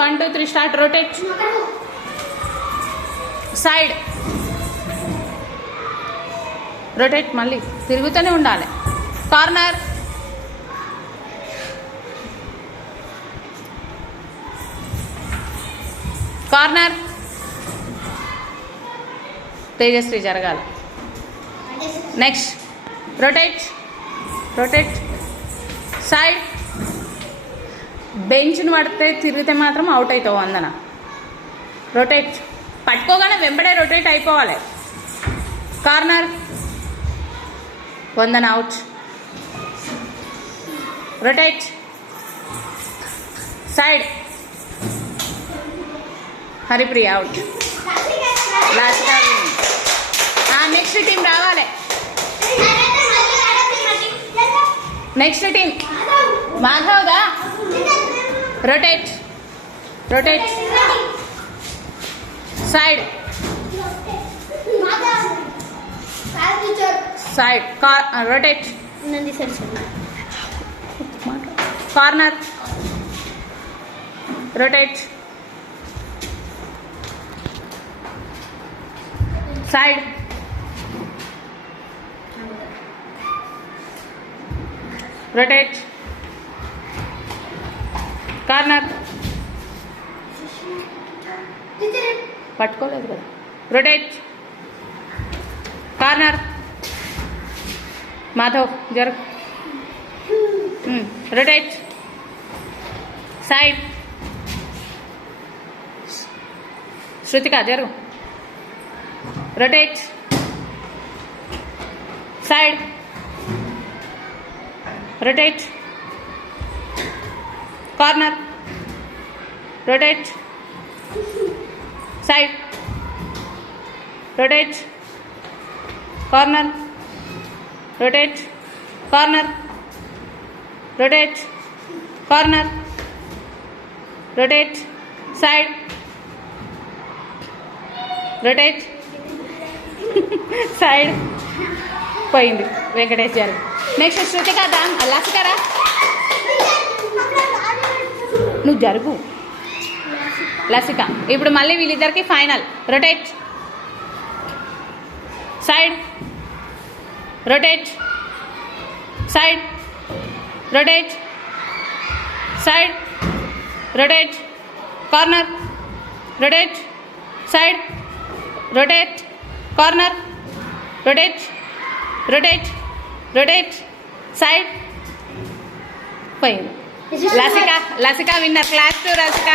1 2 3 start. Rotate. Side. Rotate. మళ్ళీ తిరుగుతూనే ఉండాలి. కార్నర్. కార్నర్. తేజస్వి జరగాలి. నెక్స్ట్. రొటేట్. రొటేట్. సైడ్. బెంచ్ని పడితే తిరిగితే మాత్రం అవుట్ అవుతావు వందన. రొటేట్. పట్టుకోగానే వెంబడే రొటేట్ అయిపోవాలి. Corner. Vandana out. Rotate. Side. Haripriya out. Last. Next team రావాలి. నెక్స్ట్ టీం మాధవ్గా. Rotate. Rotate. Side. Side. Rotate. Corner. Rotate. Side. Rotate. Corner. పట్టుకోలేదు కదా. రొటేట్. కార్నర్. మాధవ్ జరు. రొటేట్. సైడ్. శృతిక జరు. Rotate. Side. Rotate. Corner. Rotate. Side. Rotate. Corner. Rotate. Corner. Rotate. Corner. Rotate. Side. Rotate. Side. పోయింది వెంకటేష్ గారు. నెక్స్ట్ శృతిక. లసికరా నువ్వు జరుగు. లసిక. ఇప్పుడు మళ్ళీ వీళ్ళిద్దరికి final. Rotate. Side. Rotate. Side. Rotate. Side. Rotate. Corner. Rotate. Side. Rotate. Corner. Rotate. Rotate. Rotate. Side. పోయింది. లసిక. లసిక విన్నర్. క్లాస్ 2 లసిక.